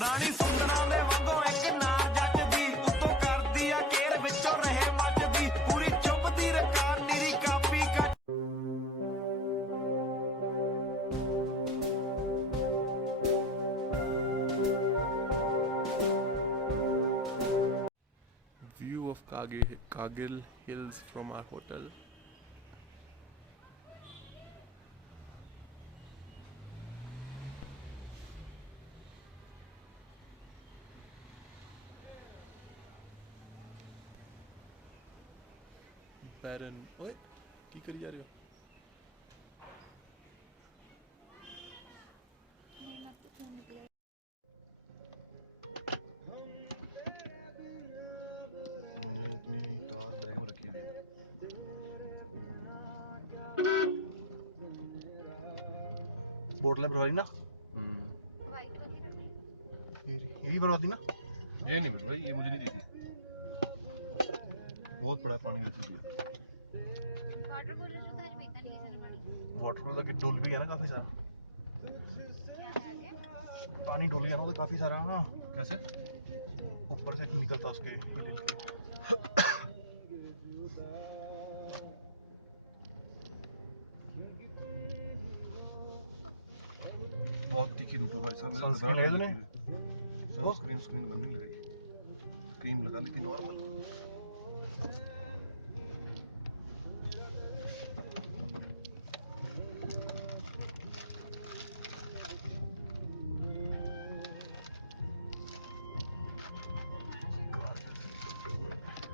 ਰਾਣੀ ਸੁੰਦਰਾਂ ਦੇ ਵਾਂਗੋਂ ਇੱਕ ਨਾਰ ਜੱਜਦੀ ਉਤੋਂ ਕਰਦੀ ਆ ਕੇਰ ਵਿੱਚੋਂ ਰਹੇ ਮੱਚਦੀ ਪੂਰੀ ਚੁੱਪਦੀ ਰਕਾਰ ਨੀਰੀ ਕਾਪੀ ਕੱਟ View of Kargil Hills from our hotel. Baron, ਓਏ ਕੀ ਕਰੀ ਜਾ ਰਹੇ ਹੋ? बोतलें भरवाई ना ये भी भरवाती ना ये नहीं भरवाई, ये मुझे नहीं दी थी। बहुत बड़ा पानी का चुकी है। वाटर कूलर की टूल भी है ना काफी सारा पानी टूल गया ना तो काफी सारा हाँ कैसे? ऊपर से निकलता उसके बहुत तीखी धूप है भाई साहब। सनस्क्रीन है तूने सनस्क्रीन स्क्रीन करने लगी, क्रीम लगा ली थी नॉर्मल।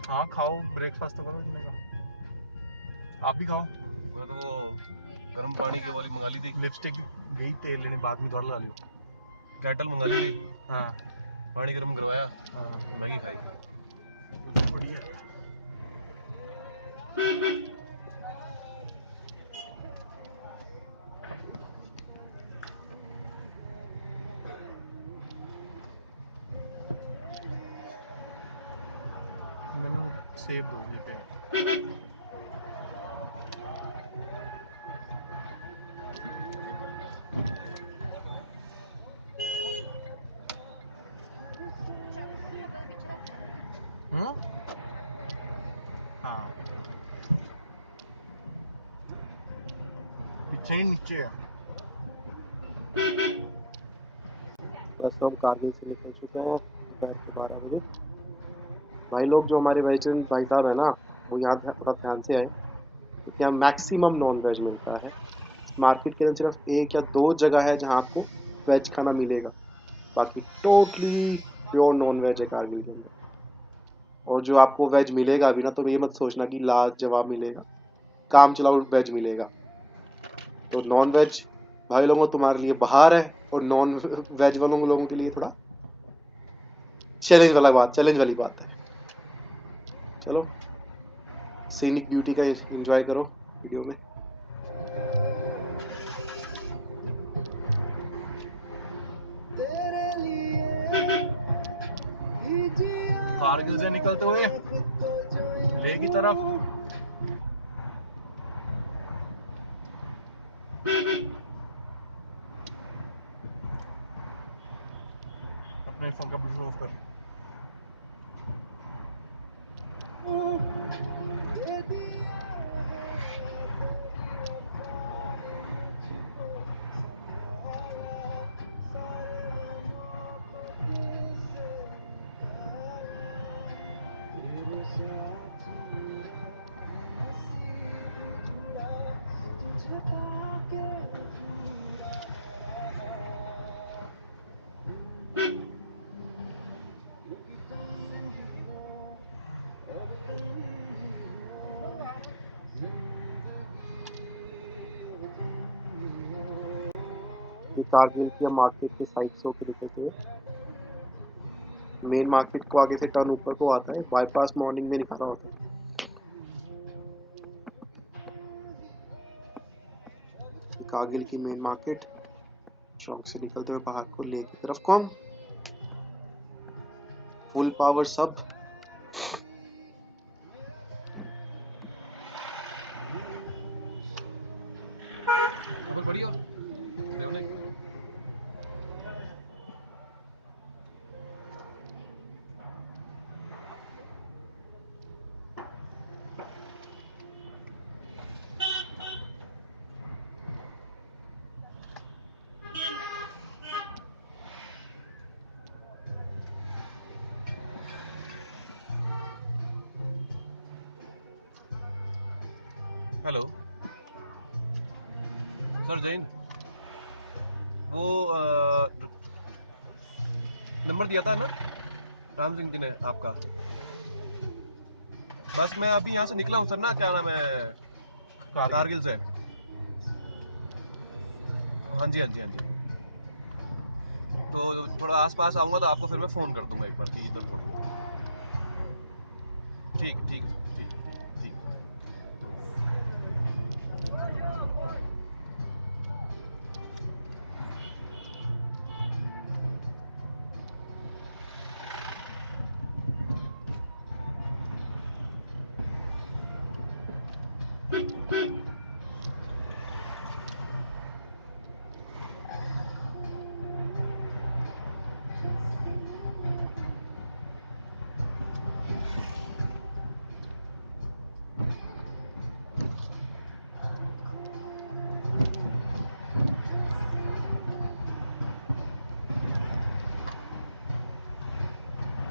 हाँ खाओ ब्रेकफास्ट तो करो इतने का आप भी खाओ मैं तो गर्म पानी के वाली मंगा ली थी। लिपस्टिक गई तेल लेने बाद में दौड़ ला लियो कैटल मंगा ली थी, हाँ पानी गर्म करवाया, हाँ मैगी खाई। बढ़िया मैंने सेब दो मुझे पे हाँ पीछे ही नीचे है बस हम कारगिल से निकल चुके हैं दोपहर के 12 बजे। भाई लोग जो हमारे वेजिटेरियन भाई साहब है ना वो यहाँ थोड़ा ध्यान से आए क्योंकि यहाँ मैक्सिमम नॉन वेज मिलता है। मार्केट के अंदर सिर्फ एक या दो जगह है जहाँ आपको वेज खाना मिलेगा, बाकी टोटली प्योर नॉन वेज है कारगिल के अंदर। और जो आपको वेज मिलेगा अभी ना तो ये मत सोचना कि लाजवाब मिलेगा, काम चलाओ वेज मिलेगा। तो नॉन वेज भाई लोगों तुम्हारे लिए बाहर है और नॉन वेज वालों लोगों के लिए थोड़ा चैलेंज वाली बात है। चलो सीनिक ब्यूटी का एंजॉय करो वीडियो में। कारगिल से निकलते हुए लेह की तरफ अपने फोन का ब्लूटूथ ऑफ कर ये कारगिल की मार्केट के साइड से होकर निकलते हुए मेन मार्केट को आगे से टर्न ऊपर को आता है, बाईपास मॉर्निंग में निकाला होता है। कारगिल की मेन मार्केट चौक से निकलते हुए बाहर को लेह की तरफ को हम फुल पावर सब खबर पड़ी हो? सर जैन वो नंबर दिया था ना राम सिंह जी ने आपका। बस मैं अभी यहाँ से निकला हूँ सर ना, क्या नाम है, कारगिल से। हाँ जी हाँ जी हाँ जी। तो थोड़ा आसपास आऊँगा तो आपको फिर मैं फ़ोन कर दूंगा एक बार कि इधर थोड़ा। ठीक ठीक ठीक ठीक।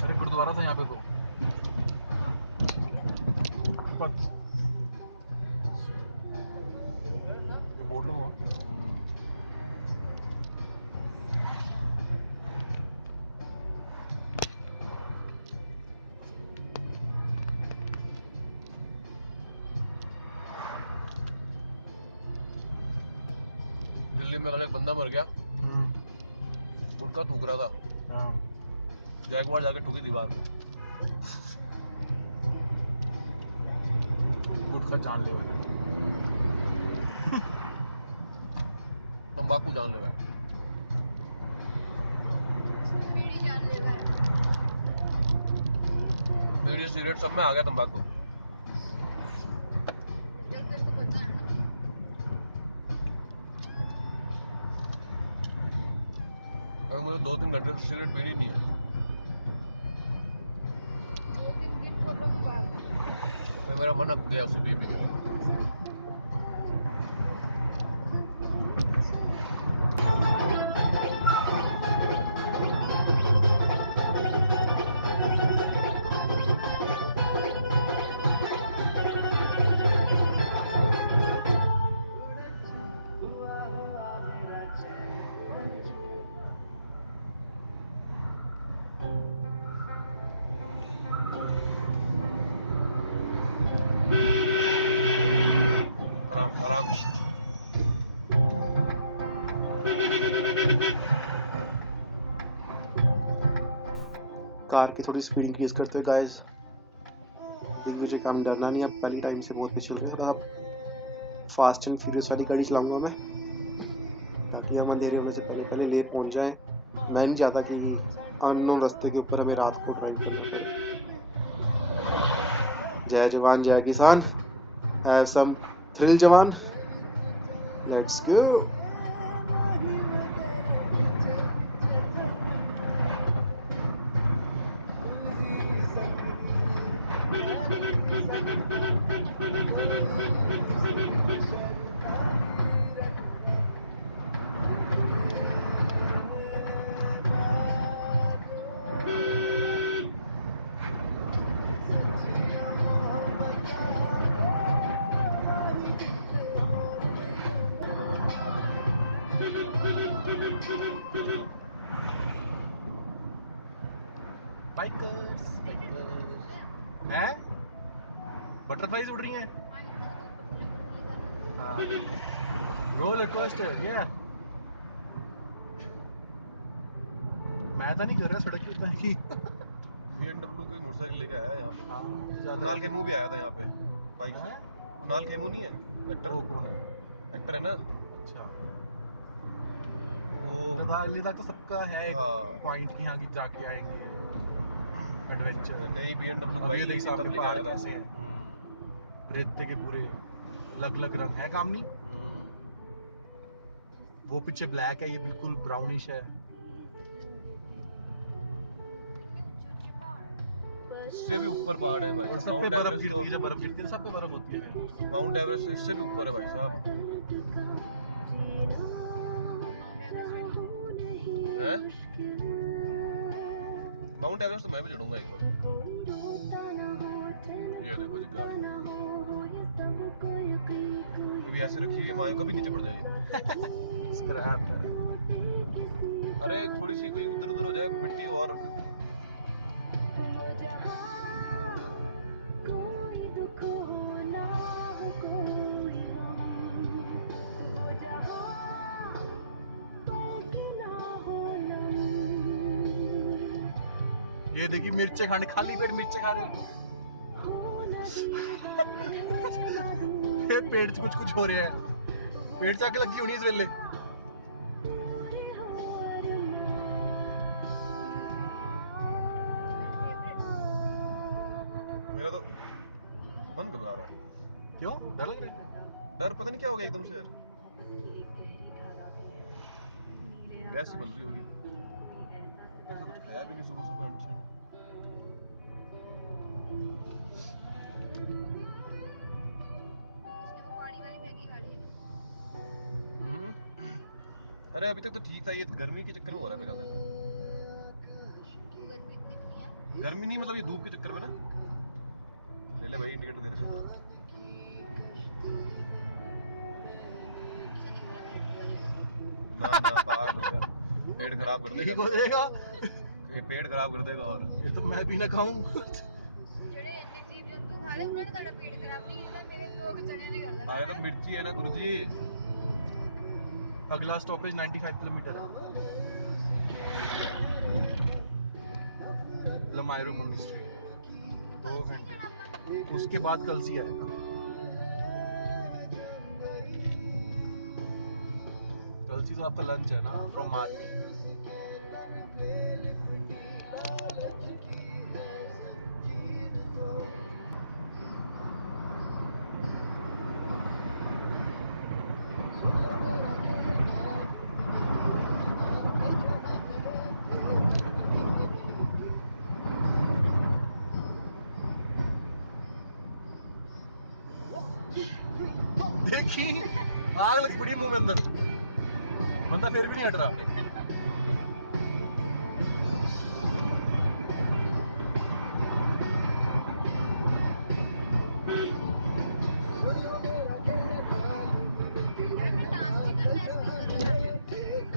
अरे गुरुद्वारा था यहाँ पे तो ये बोर्ड लो। दिल्ली में कल एक बंदा मर गया, गुटखा थूक रहा था, हाँ एक बार जाके ठुकी दीवार। गुटखा जानलेवा है। तंबाकू जानलेवा है। बीड़ी सिगरेट सब में आ गया तंबाकू। अगर मुझे 2-3 घंटे से सिगरेट बीड़ी नहीं है। फिर मेरा मन अप गया उसे पी के। कार की थोड़ी स्पीड इंक्रीज करते हुए गाइस, दिग्विजय का हम डरना नहीं, अब पहली टाइम से बहुत पिछल रहे हैं, थोड़ा फास्ट एंड फ्यूरियस वाली गाड़ी चलाऊंगा मैं, ताकि हम अंधेरे होने से पहले पहले ले पहुंच जाएं। मैं नहीं चाहता कि अननोन रास्ते के ऊपर हमें रात को ड्राइव करना पड़े। जय जवान जय किसान, हैव सम थ्रिल जवान, लेट्स गो। बाइकर्स हैं, बटरफ्लाईज उड़ रही हैं। रोलर कोस्टर ये मैं तो नहीं कर रहा सड़क के ऊपर की। BMW की मोटरसाइकिल लेके आया यहाँ पे। हाँ कुणाल खेमू भी आया था यहाँ पे बाइक से। कुणाल खेमू नहीं है एक्टर, एक्टर है ना। अच्छा वो लद्दाख तो सबका है एक हाँ। पॉइंट की यहाँ की जाके आएंगे एडवेंचर। नहीं BMW अब ये देख सामने पहाड़ कैसे हैं, रेते के पूरे अलग अलग रंग है काम नहीं। वो पीछे ब्लैक है, ये बिल्कुल ब्राउनिश है। इससे भी ऊपर पहाड़ है भाई। और सब पे बर्फ गिरती है, जब बर्फ गिरती है सब पे बर्फ होती है। माउंट एवरेस्ट इससे भी ऊपर है भाई साहब। हैं? माउंट एवरेस्ट तो मैं भी चढ़ूंगा एक बार। ये देखो जी गाड़ी। कभी ऐसे रखी हुई माँ कभी नीचे पड़ जाएगी। स्क्रैप है। अरे थोड़ी सी कोई उधर उधर हो जाए मिट्टी और कोई दुख हो ना हो कोई गम, वो जहां पल के ना हो नम। ये देखिए मिर्चे खाने, खाली पेट मिर्चे खा रहे हैं। हो न दीवारे न फिर पेट से कुछ हो रहा है, पेट से आग लगी होनी इस वेले। पूरे हो अरमान। मेरा तो मन घबरा रहा है। क्यों डर लग रहा है? डर पता नहीं क्या हो गया एकदम से यार। गैस ही बन रही होगी। खाया भी नहीं सुबह सुबह हमसे। अरे अभी तक तो ठीक था, ये गर्मी के चक्कर में हो रहा है मेरा तो। गर्मी नहीं मतलब ये धूप के चक्कर में ना। ले ले भाई इंडिकेटर दे दे। ना ना बाहर हो गया। पेट खराब कर ठीक देगा। हो जाएगा। ये पेट खराब कर देगा और ये तो मैं भी ना खाऊं। आया तो मिर्ची है ना गुरुजी। अगला स्टॉपेज 95 किलोमीटर है, लमायरू मोनेस्ट्री। 2 घंटे, उसके बाद कलसी आएगा। कलसी तो आपका लंच है ना, फ्रॉम आर्मी। देखी आग लगी पड़ी मुंह में अंदर, बंदा फिर भी नहीं हट रहा।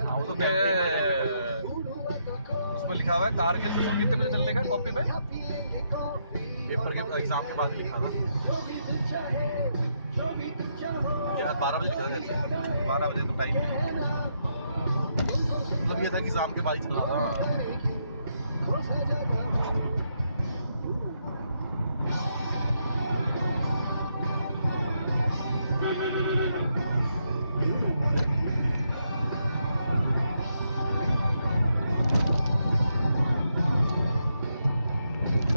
हाँ, वो तो कैंपिंग में उसमें लिखा हुआ है कारगिल मिशन कितने बजे चलने का कॉपी में। पेपर के एग्जाम के बाद लिखा था, क्या 12 बजे लिखा था ऐसे। 12 बजे तो टाइम नहीं। मतलब ये था कि एग्जाम के बाद ही चलना था।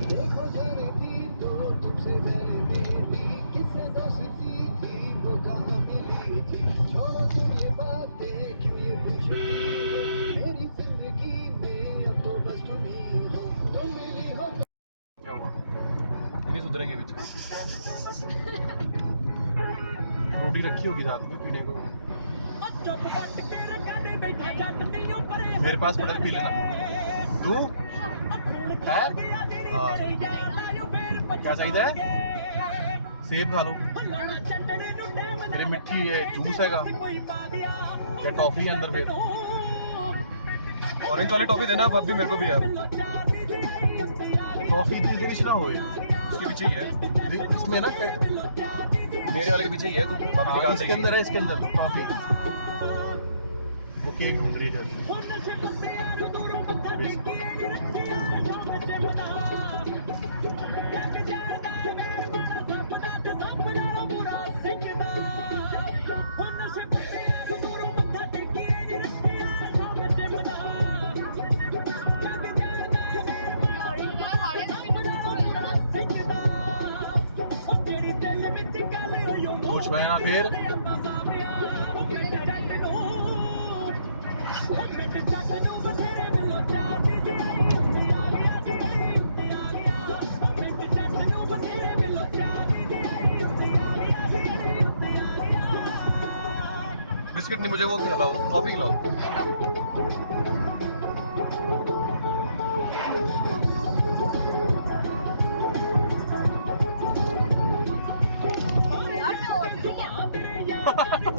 देखो जाने थी तो तुमसे मैंने मेरी किससे दोस्ती थी वो कहाँ मिली थी। छोड़ो तुम ये बातें क्यों ये पूछती हो, मेरी जिंदगी में अब तो बस तुम ही हो। तुम मिली हो तो क्या हुआ? नहीं सुधरेंगे कुछ। रोटी रखी होगी साथ में पीने को। मेरे पास पड़ा, पी लेना। तू है? हाँ। क्या चाहिए? सेब खा लो। मेरे मिट्टी ये जूस हैगा या टॉफी है अंदर फिर? ऑरेंज वाली टॉफी देना अब भी मेरे को भी यार। टॉफी इतनी रिच ना हो यार। उसके पीछे ही है, इसमें ना मेरे वाले के पीछे ही है। तू हाँ, इसके अंदर है, इसके अंदर टॉफी। वो केक ढूंढ रही है जैसे। कुछ बयाना फिर बिस्किट नहीं, मुझे वो खिलाओ, टॉफी खिलाओ।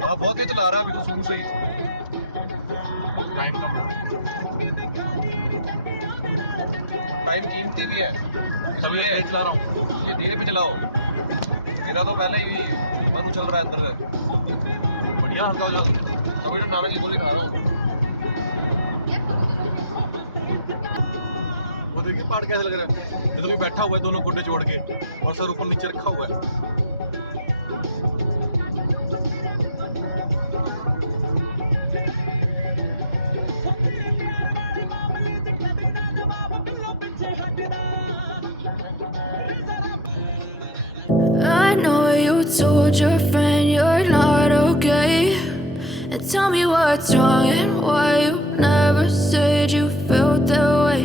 हाँ बहुत तेज चला रहा है अभी तो शुरू से ही। टाइम कम है टाइम कीमती भी है तभी इसलिए तेज चला रहा हूँ ये धीरे पे चलाओ। मेरा तो पहले ही मन चल रहा है अंदर से। बढ़िया हल्का हो जाओ तभी तो नारंगी गोली खा रहा हूँ। वो देखिए पहाड़ कैसे लग रहा है ये तो भी बैठा हुआ है दोनों गुड्डे जोड़ के और सर ऊपर नीचे रखा हुआ है I know you told your friend you're not okay. And tell me what's wrong and why you never said you felt that way.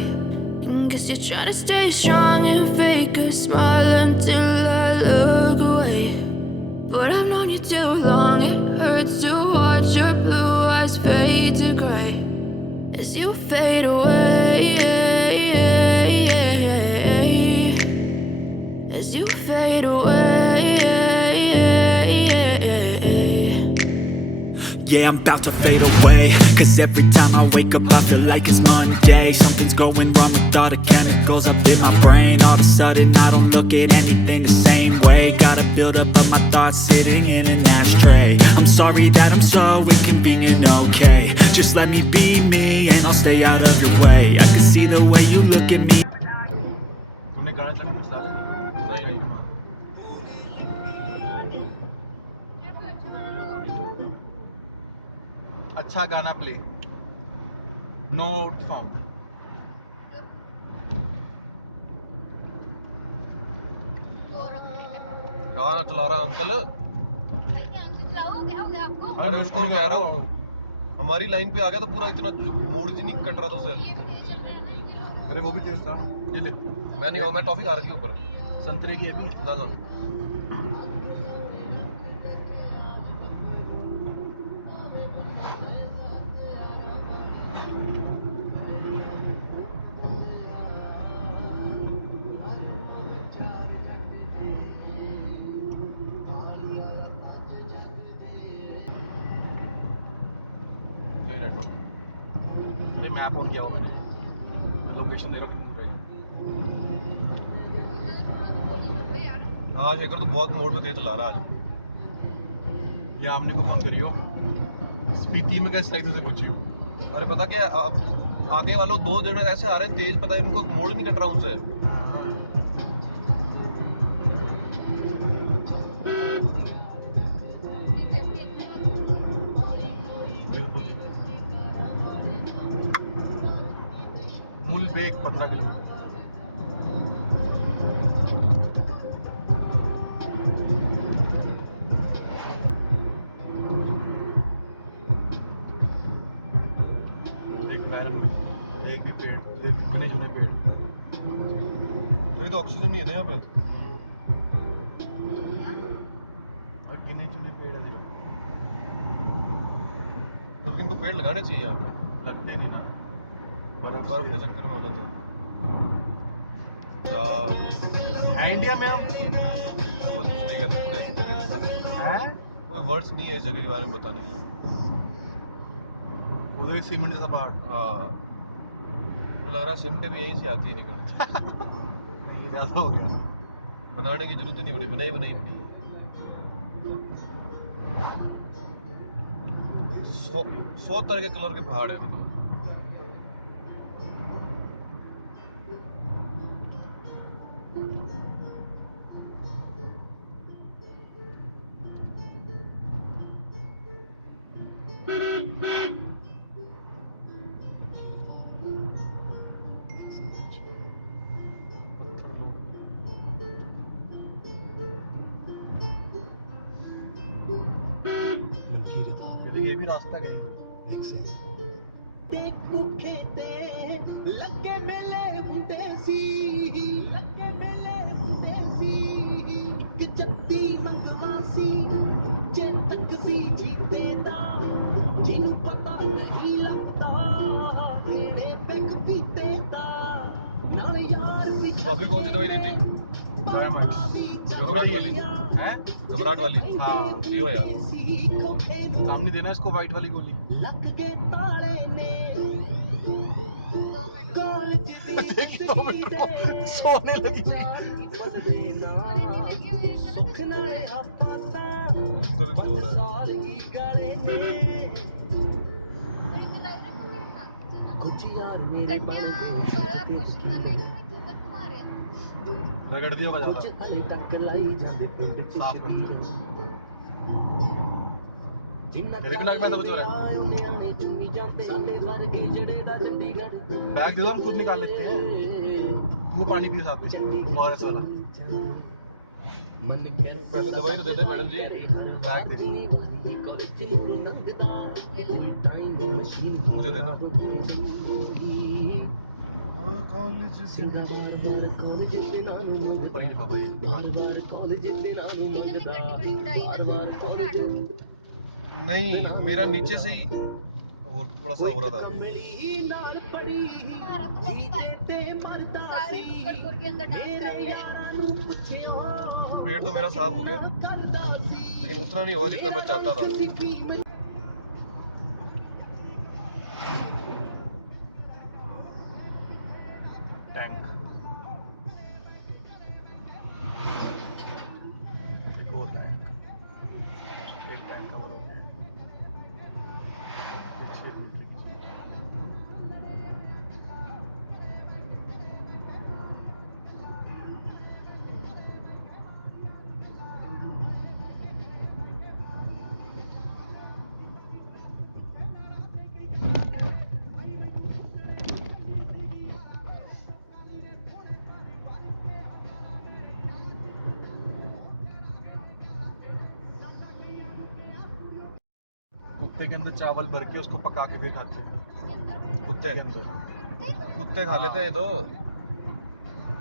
And guess you're trying to stay strong and fake a smile until I look away. But I've known you too long, it hurts to watch your blue eyes fade to gray as you fade away. As you fade away. Yeah, I'm about to fade away. Cause every time I wake up I feel like it's Monday. Something's going wrong with all the chemicals up in my brain. All of a sudden I don't look at anything the same way. Gotta build up of my thoughts sitting in an ashtray. I'm sorry that I'm so inconvenient, okay. Just let me be me and I'll stay out of your way. I can see the way you look at me. तुमने गाना चला नहीं अच्छा गाना play note form गाना चला रहा है अंकल। अरे मैं उसको कह रहा हूँ हमारी लाइन पे आ गया तो पूरा इतना मूड ही नहीं कट रहा था उसे। अरे वो भी तेज था ये ले मैं नहीं मैं टॉफी खा रखी हूँ ऊपर संतरे की अभी ला लो। अरे मैप ऑन किया हुआ मैंने मैं लोकेशन दे रहा हूँ कितनी दूर है आज शेखर तो बहुत मोड पे तेज चला रहा है आज। ये आमने को फोन करियो स्पीति में कैसे सही से पूछियो अरे पता क्या आगे वालों दो जने ऐसे आ रहे हैं तेज पता है इनको मोड नहीं कट रहा उनसे। बिल्कुल मूल बेग 15 किलोमीटर देख बैरन में एक भी पेड़ देख गिने चुने पेड़ ये तो ऑक्सीजन नहीं है ना यहाँ पे। और गिने चुने पेड़ है देखो तो इनको पेड़ लगाने चाहिए यहाँ पे। लगते नहीं ना बर्फ बर्फ के चक्कर में होता था। है इंडिया में हम कुछ नहीं कहते है कोई वर्ड्स नहीं है इस जगह के बारे में पता नहीं। उधर सीमेंट जैसा पहाड़ हाँ लग रहा है सिमटे भी यहीं से आती है निकल नहीं ज्यादा हो गया बनाने की जरूरत नहीं पड़ी बनाई बनाई पड़ी। 100 तरह के कलर के पहाड़ है मतलब। ये भी रास्ता कहीं देख भुखे ते लगे मेले हुंदे सी लगे मेले हुंदे सी एक जत्ती मंगवासी जे तक सी जीते दा जिन्नू पता नहीं लगता केड़े पैक पीते दा नाल यार भी आपने कौन सी दवाई दी थी? डायमैक्स जो भी ये ले है घबराहट वाली हाँ ये हो यार काम नहीं देना इसको वाइट वाली गोली देखी 2 मिनट को सोने लगी कुछ यार मेरे बन गए झुकते वकील रगड़ दिया होगा कुछ ज्यादा हले तक लाई जाते पिंड च साफ शबीर जिन्ना मेरे भी नाक में ऐसा कुछ हो रहा है न्याणे चुम्मी जाते साडे वर्गे जड़े दा चंडीगढ़ बैग दे दो हम खुद निकाल लेते हैं वो पानी पी साथ में और ऐसा वाला मन कर दवाई तो दे दे मैडम जी बैग दे दी कॉलेज मुड़ लंघदा कोई टाइम मशीन मुझे दे दो सिंगा बार बार कॉलेज दिनां नूं मंगदा भाई लिखो भाई बार बार कॉलेज दिनां नूं मंगदा बार बार कॉलेज नहीं मेरा नीचे से ही और थोड़ा सा कोई हो रहा था कमली नाल पड़ी जीते ते मरदा सी मेरे यारां नूं पुछियो पेट तो मेरा साफ हो गया करदा सी लेकिन उतना नहीं हुआ जितना मेरा मैं चाहता रंग था सी फीम टैंक एक और टैंक एक टैंक कवर हो गया ये 6 लीटर की चीज कुत्ते के अंदर चावल भर के उसको पका के फिर खाते हैं कुत्ते के अंदर कुत्ते खा लेते हैं ये तो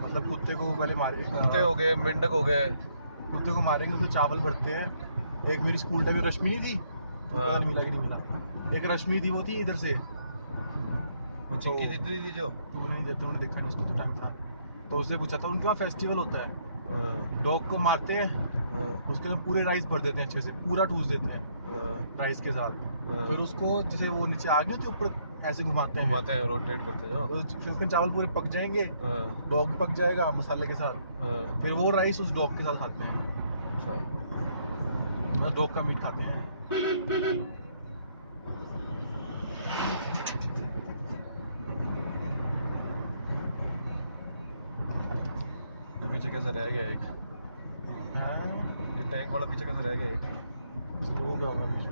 मतलब कुत्ते को पहले मारे कुत्ते हो गए मेंढक हो गए कुत्ते को मारेंगे उसमें चावल भरते हैं एक मेरी स्कूल टाइम में रश्मि थी पता नहीं मिला कि नहीं मिला एक रश्मि थी वो थी इधर से वो चिक्की दी थी जो तूने नहीं देखा उन्होंने देखा नहीं उसको तो टाइम था तो उससे पूछा था उनके वहाँ फेस्टिवल होता है डॉग को मारते हैं उसके लिए पूरे राइस भर देते हैं अच्छे से पूरा ठूस देते हैं राइस के साथ फिर उसको जैसे वो नीचे आग नहीं होती ऊपर ऐसे घुमाते हैं रोटेट करते जाओ फिर उसके चावल पूरे पक जाएंगे डॉग पक जाएगा मसाले के साथ फिर वो राइस उस डॉग के साथ खाते हैं मतलब डॉग का मीट खाते हैं पीछे कैसा रह गया एक टैंक वाला पीछे कैसा रह गया एक वो क्या होगा बीच में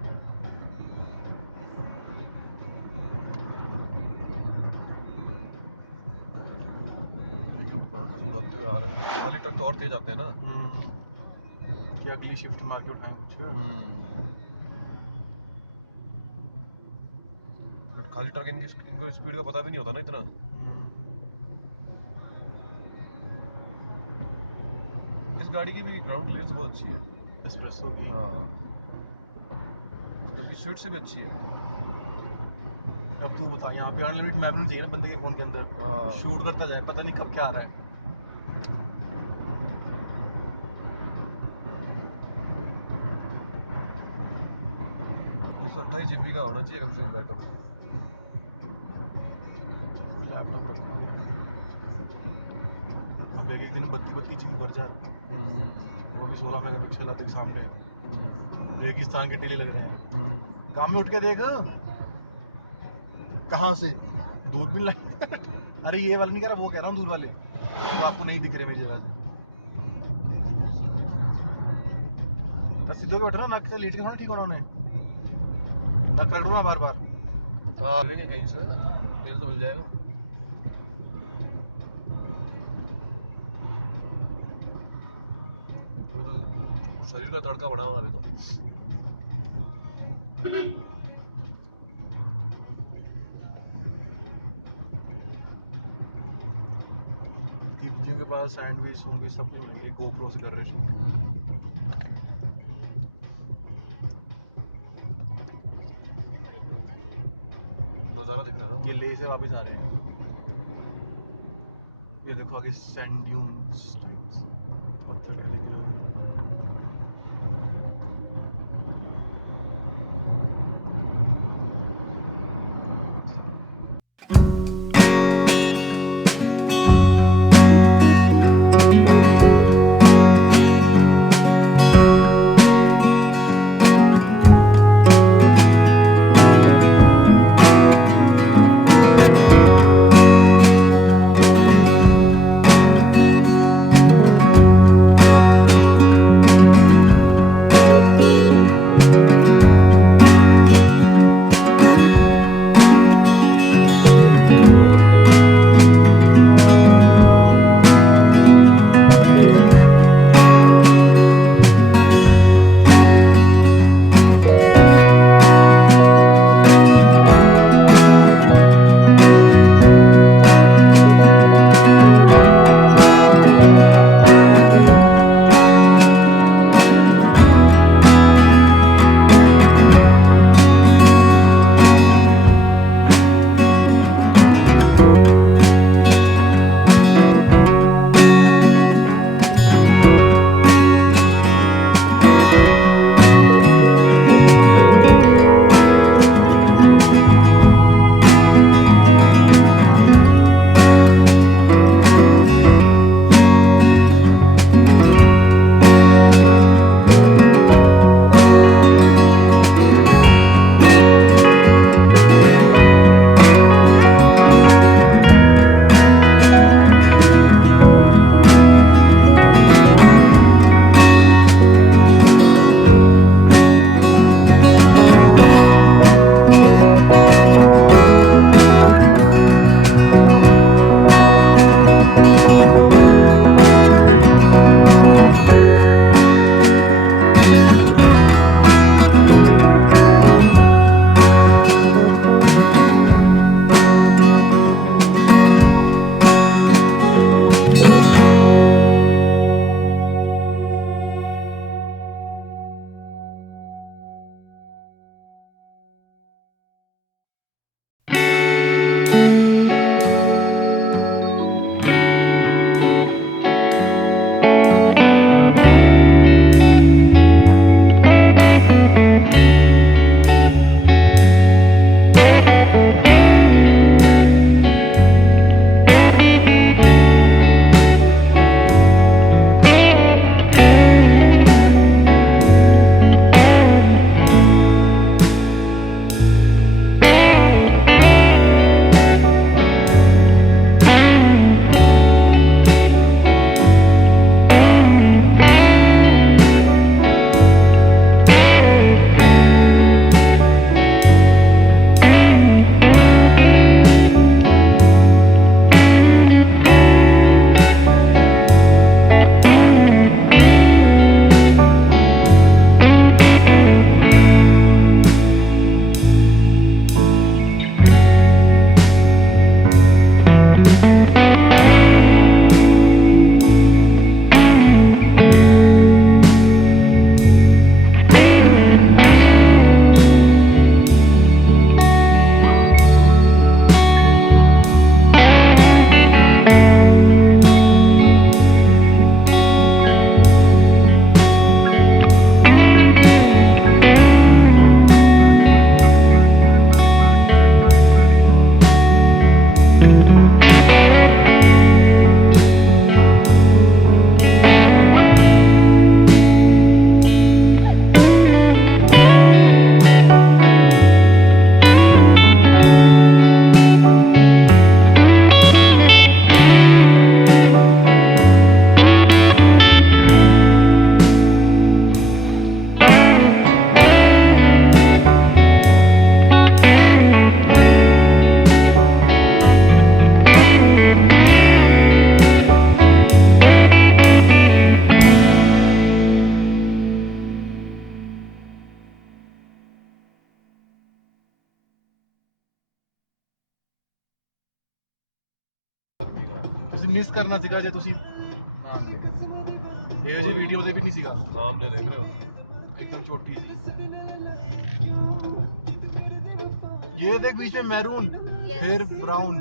खाली ट्रक तो और तेज आते हैं ना क्या अगली शिफ्ट मार के उठाएं कुछ खाली ट्रक इनको स्पीड का पता भी नहीं होता ना इतना इस गाड़ी की भी ग्राउंड क्लियरेंस बहुत अच्छी है एस्प्रेसो की स्वीट से भी अच्छी है अब तू बता यहाँ पे अनलिमिटेड मैप नहीं चाहिए ना बंदे के फोन के अंदर शूट करता जाए पता नहीं कब क्या आ रहा है $28 GB का होना चाहिए कम से कम बैकअप लैपटॉप रखो अब एक दिन 32 GB भर जाए वो भी 16 मेगापिक्सल देख सामने रेगिस्तान के टीले लग रहे हैं काम में उठ के देख कहाँ से दूरबीन लग अरे ये वाला नहीं कह रहा वो कह रहा हूँ दूर वाले तो आपको नहीं दिख रहे मेरी जगह से सीधे के बैठो ना नक से लेट के थोड़ा ठीक होना उन्हें नक रगड़ो ना बार बार कहीं से तेल तो मिल जाएगा शरीर का तड़का बना हुआ अभी तो दीपजी के पास सैंडविच होंगे सब कुछ मिलेंगे गोप्रो से कर रहे शूट नजारा दिख रहा है ये ले से वापस आ रहे हैं ये देखो आगे सैंड ड्यून्स टाइप्स पत्थर ਮਿਸ ਕਰਨਾ ਸੀਗਾ ਜੇ ਤੁਸੀਂ ਨਾ ਇਹ ਜੀ ਵੀਡੀਓ ਦੇ ਵੀ ਨਹੀਂ ਸੀਗਾ सामने देख रहे हो एकदम छोटी सी ये देख बीच में मैरून फिर ब्राउन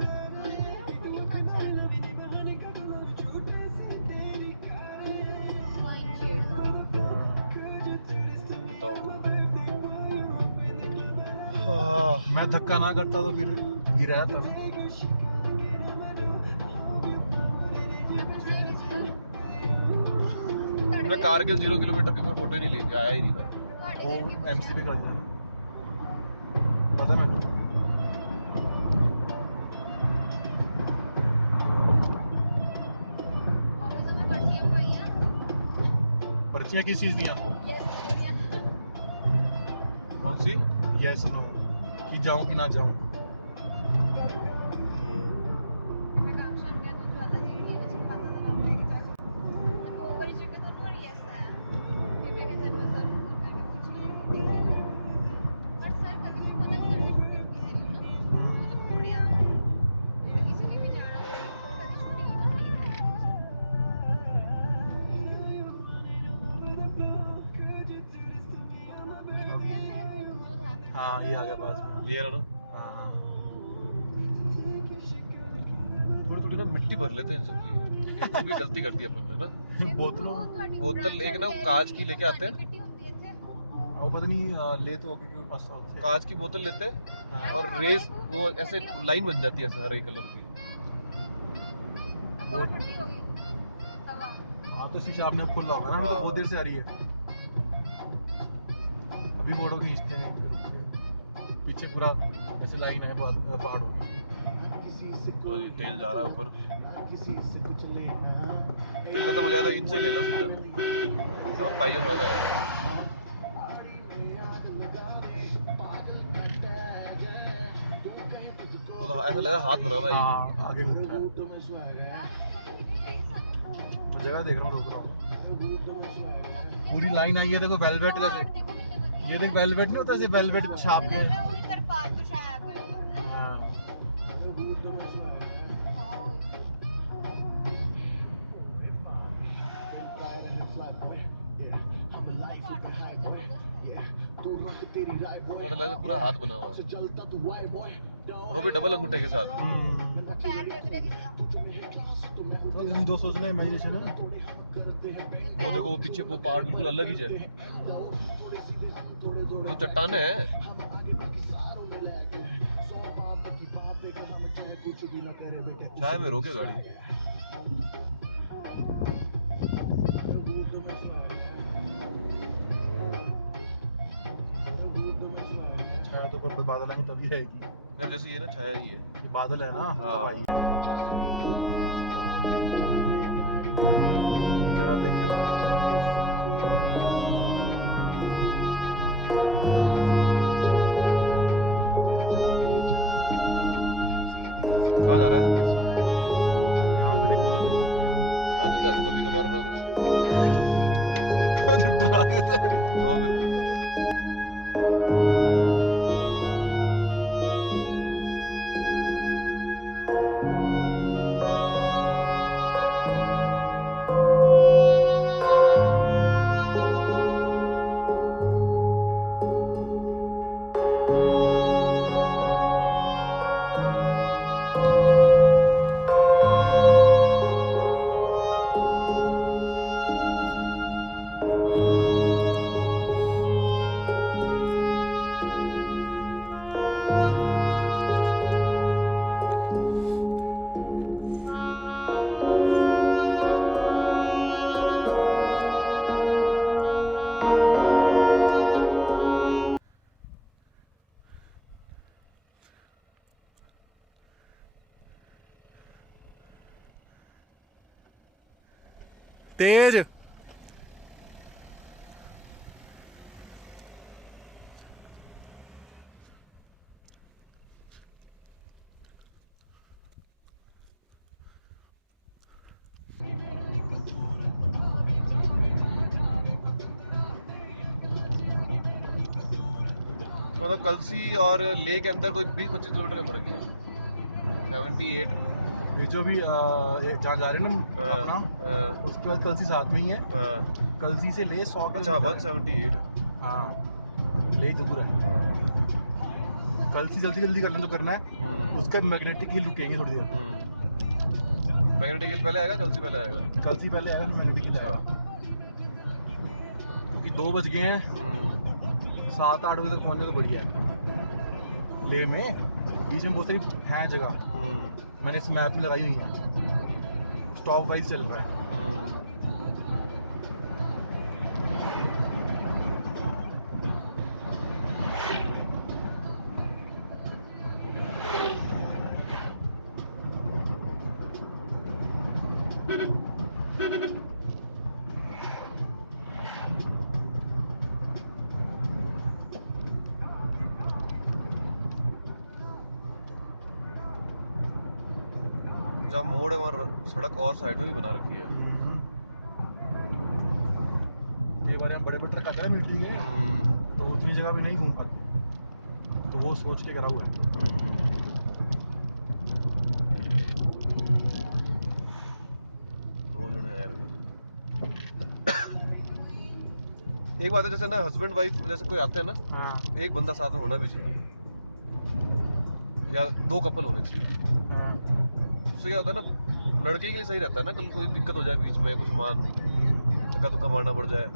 मैं धक्का ना करता तो फिर गिराया था ना मैं कारगिल 0 किलोमीटर की कोई फोटो नहीं लेके आया ही नहीं था वो एमसी पे कर दिया पता है मैंने पर्चियाँ किस चीज दिया कौन सी यस नो कि जाऊं कि ना जाऊं हाँ ये आ गया पास में क्लियर है ना हाँ थोड़ी थोड़ी ना मिट्टी भर लेते हैं इन सब की भी गलती करती है अपन ने ना बोतलों बोतल एक ना कांच की लेके आते हैं वो पता नहीं ले तो पास थे कांच की बोतल लेते हैं और रेस वो ऐसे लाइन बन जाती है ऐसे हरे कलर की हाँ तो शीशा आपने खोला होगा ना अभी तो बहुत देर से आ रही है अभी फोटो खींचते हैं फिर रुकते हैं। पीछे पूरा ऐसे लाइन है पहाड़ों की तो ये तेल जा रहा है ऊपर किसी से कुछ लेना तेल खत्म हो गया था इनसे ले लो सीधा रोका ही हो गया तो ऐसा लगा हाथ भरा हुआ है हाँ आगे घूमता है मैं जगह देख रहा हूँ रुक रहा हूँ पूरी लाइन आई है देखो वेलवेट जैसे ये देख वेलवेट नहीं होता जैसे वेलवेट छाप के हाँ तेरी राय बॉय ऐसा लगा पूरा हाथ बना हुआ है चलता तू वाई बॉय वो भी डबल अंगूठे के साथ तो 200 ने इमेजिनेशन है और देखो वो पीछे वो पहाड़ बिल्कुल अलग ही है तो चट्टान है चाय में रोके गाड़ी छाया तो ऊपर बादल आएंगे तभी रहेगी नहीं, जैसे ये ना छाया ही है ये बादल है ना हाँ। तब आई कहाँ जा रहा है यहाँ से देखो कभी कभार ना तेज मतलब कलसी और लेह के अंदर तो 20-25 किलोमीटर का फर्क है 78 जो भी जहाँ जा रहे हैं ना अपना, उसके बाद कलसी साथ में ही है। कलसी से ले 100 अच्छा किलोमीटर। 178। हाँ ले दूर है। कलसी जल्दी जल्दी करना जो करना है। उसका मैग्नेटिक हिल रुकेंगे थोड़ी देर। मैग्नेटिक हिल पहले आएगा, कल से पहले आएगा? कलसी पहले आएगा, फिर मैग्नेटिक हिल आएगा। क्योंकि 2 बज गए हैं, 7-8 बजे तक पहुँचने तो बढ़िया है। ले में बीच में बहुत सारी है जगह, मैंने इस मैप में लगाई हुई है। स्टॉप वाइज चल रहा है। जब मोड़ है वहाँ सड़क और साइड में बना रखी है। कई बार हम बड़े बड़े ट्रक आते हैं मिलिट्री के, तो उतनी जगह भी नहीं घूम पाते, तो वो सोच के करा हुआ है। एक बात है, जैसे ना हस्बैंड वाइफ जैसे कोई आते हैं ना, हाँ एक बंदा साथ में होना भी चाहिए, या 2 कपल होने चाहिए। हाँ। उससे क्या होता है ना, लड़के के लिए सही रहता है ना, कल कोई दिक्कत हो जाए बीच में, कुछ मान धक्का धुक्का मारना पड़ जाए।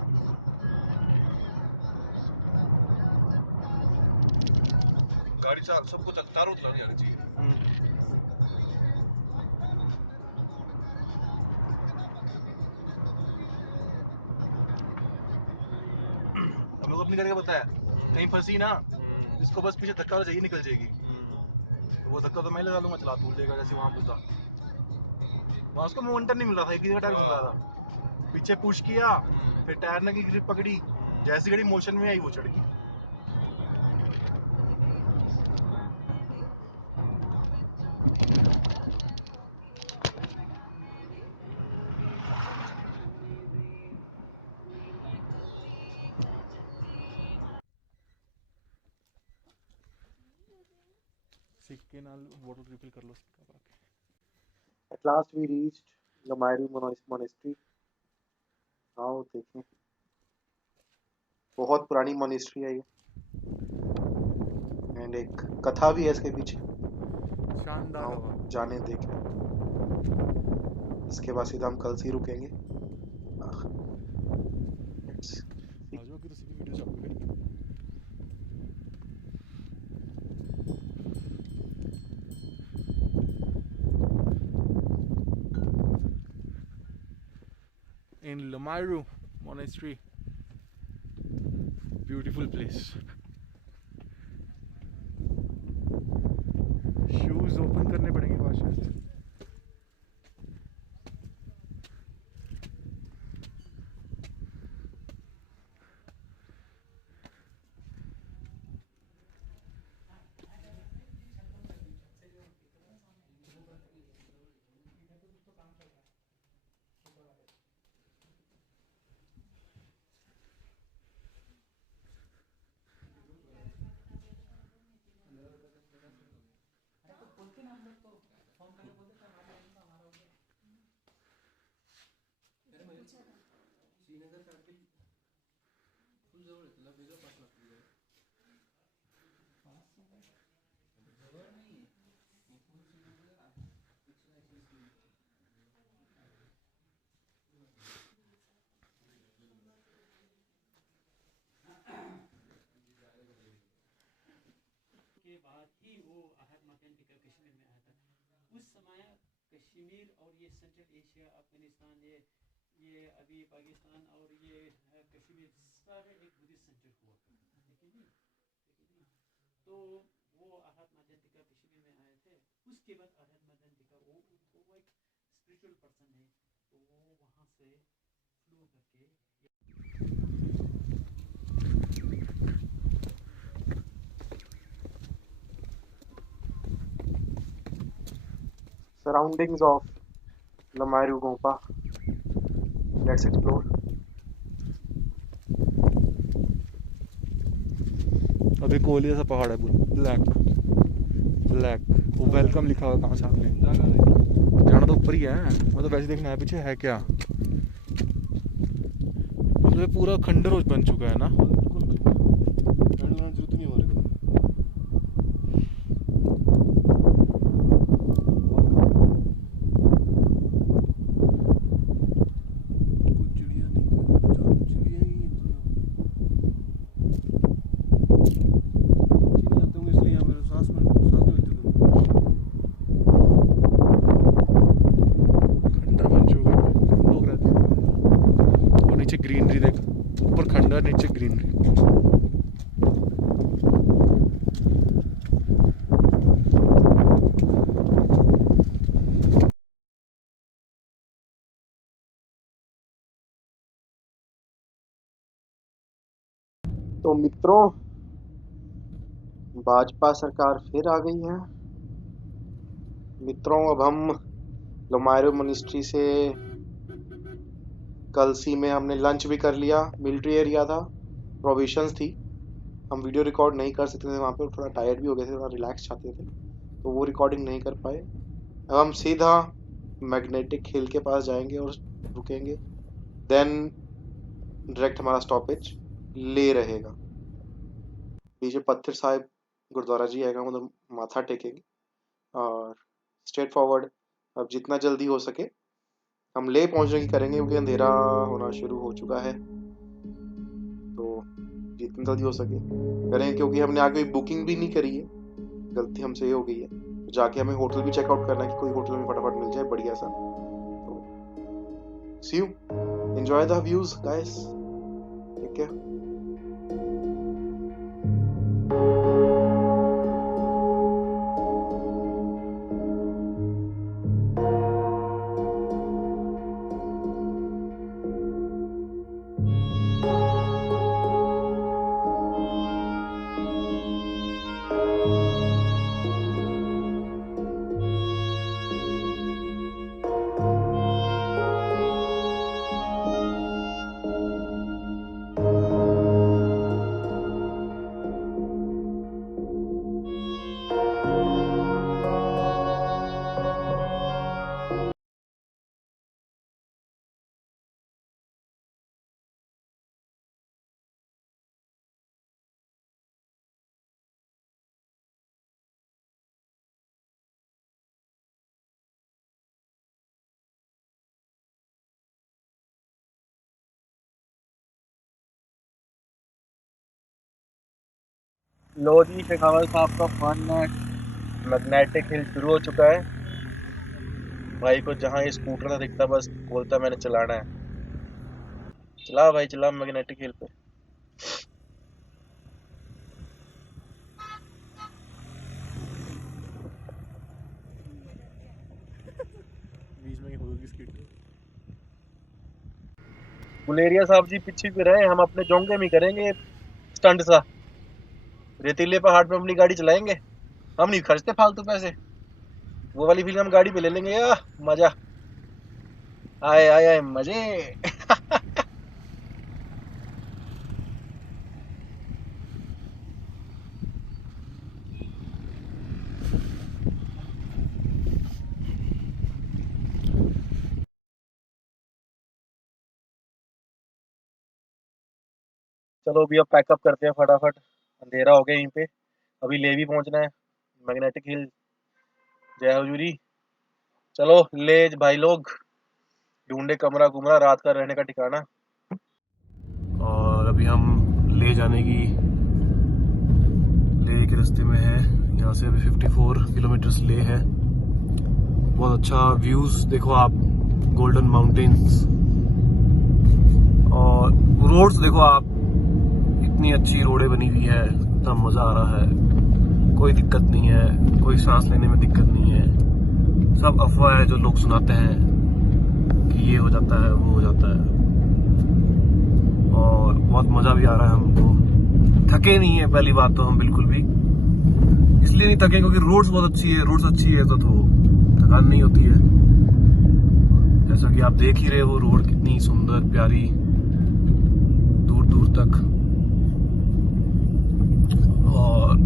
गाड़ी सबको चारों चलानी आनी चाहिए। हम लोग अपनी करके बताया, कहीं फंसी ना, इसको बस पीछे धक्का चाहिए, निकल जाएगी। तो वो धक्का तो मैं लगा लूंगा, चला तू लेगा। जैसे वहां फंसा, वहां उसको मोमेंटम नहीं मिल रहा था, एक ही जगह टायर घूम रहा था। पीछे पुश किया, फिर टायर ने की ग्रिप पकड़ी, जैसी गाड़ी मोशन में आई वो चढ़ गई। सिक्के नाल वाटर रिफिल कर लो सिक्का पाके। At last we reached Lamaru monastery. आओ देखें, बहुत पुरानी मोनेस्ट्री है ये, एंड एक कथा भी है इसके पीछे। शानदार आओ हवा। जाने देखें। इसके बाद सीधा हम कल से रुकेंगे। आजो की रेसिपी वीडियो चालू है। In Lamaru Monastery, beautiful place. Shoes open करने पड़ेंगे वहाँ शायद। के बाद ही वो अहद मदन टिका कश्मीर में आया था। उस समय कश्मीर और ये सेंट्रल एशिया, अफगानिस्तान, ये अभी पाकिस्तान और ये कश्मीर सारे एक बुद्धिस्ट सेंटर हुआ करता था, लेकिन नहीं। तो वो अहद मदन टिका कश्मीर में आए थे। उसके बाद अहद मदन टिका वो एक स्पिरिचुअल पर्सन है, तो वो वहाँ से फ्लो करके surroundings of Lamaru Gompa. Let's explore. अभी कोहली जैसा पहाड़ है पूरा ब्लैक। वो वेलकम लिखा हुआ कहाँ सामने। जाना तो ऊपर ही है, मतलब वैसे देखना है पीछे है क्या। मतलब ये पूरा खंडर बन चुका है ना। जरूरत नहीं हो रही। ग्रीनरी देख, ऊपर खंडर नीचे ग्रीनरी। तो मित्रों, भाजपा सरकार फिर आ गई है। मित्रों, अब हम लोमायरो मिनिस्ट्री से कलसी में हमने लंच भी कर लिया। मिलिट्री एरिया था, प्रोविशंस थी, हम वीडियो रिकॉर्ड नहीं कर सकते थे वहाँ पे, थोड़ा टायर्ड भी हो गए थे, थोड़ा रिलैक्स चाहते थे, तो वो रिकॉर्डिंग नहीं कर पाए। अब हम सीधा मैग्नेटिक हिल के पास जाएंगे और रुकेंगे, देन डायरेक्ट हमारा स्टॉपेज ले रहेगा। पीछे पत्थर साहिब गुरुद्वारा जी आएगा, मतलब माथा टेकेंगे और स्ट्रेट फॉरवर्ड अब जितना जल्दी हो सके हम ले पहुंचने की करेंगे, क्योंकि अंधेरा होना शुरू हो चुका है, तो जितना जल्दी हो सके करेंगे। क्योंकि हमने आगे बुकिंग भी नहीं करी है, गलती हमसे ये हो गई है, तो जाके हमें होटल भी चेकआउट करना है कि कोई होटल में फटाफट मिल जाए बढ़िया सा। तो see you, enjoy the views guys, ठीक है। लो जी, शेखावत साहब का फन मैग्नेटिक हिल शुरू हो चुका है। भाई को जहाँ ये स्कूटर दिखता बस बोलता मैंने चलाना है। चला भाई चला मैग्नेटिक हिल पे। गुलेरिया साहब जी पीछे भी रहे, हम अपने जोंगे में करेंगे स्टंट सा, रेतीले पहाड़ पे अपनी गाड़ी चलाएंगे। हम नहीं खर्चते फालतू पैसे, वो वाली फीलिंग हम गाड़ी पे ले लेंगे। या मजा आए आए आए मजे। चलो अभी अब पैकअप करते हैं फटाफट, अंधेरा हो गया यहीं पे, अभी ले भी पहुंचना है मैग्नेटिक हिल। जय हजूरी। चलो ले भाई लोग, ढूंढे कमरा कुमरा रात का रहने का ठिकाना। और अभी हम ले जाने की ले के रास्ते में है। यहाँ से अभी 54 किलोमीटर ले है। बहुत अच्छा व्यूज देखो आप, गोल्डन माउंटेन्स और रोड्स देखो आप, इतनी अच्छी रोडें बनी हुई है, इतना मजा आ रहा है, कोई दिक्कत नहीं है, कोई सांस लेने में दिक्कत नहीं है। सब अफवाह है जो लोग सुनाते हैं कि ये हो जाता है वो हो जाता है, और बहुत मजा भी आ रहा है हमको। थके नहीं है पहली बात तो हम बिल्कुल भी, इसलिए नहीं थके क्योंकि रोड्स बहुत अच्छी है। रोड्स अच्छी है तो थकान नहीं होती है। जैसा कि आप देख ही रहे हो रोड कितनी सुंदर प्यारी, दूर दूर तक। और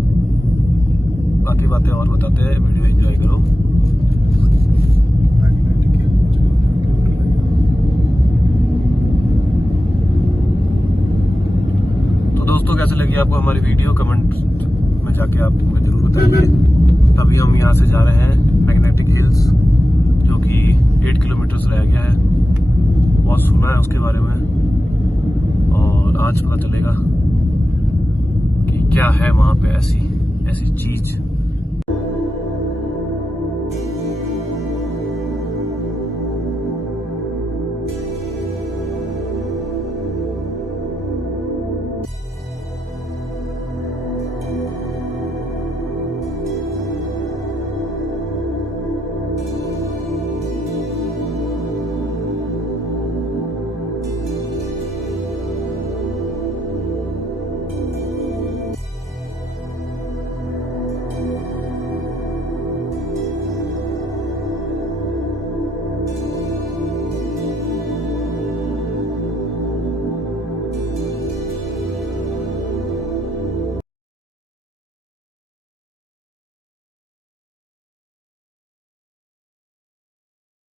बाकी बातें और बताते हैं, वीडियो एंजॉय करो। आपको हमारी वीडियो? कमेंट में जाके आप मुझे जरूर बताइए। अभी हम यहाँ से जा रहे हैं मैग्नेटिक हिल्स, जो कि 8 किलोमीटर रह गया है। बहुत सुना है उसके बारे में और आज पता चलेगा कि क्या है वहाँ पे ऐसी चीज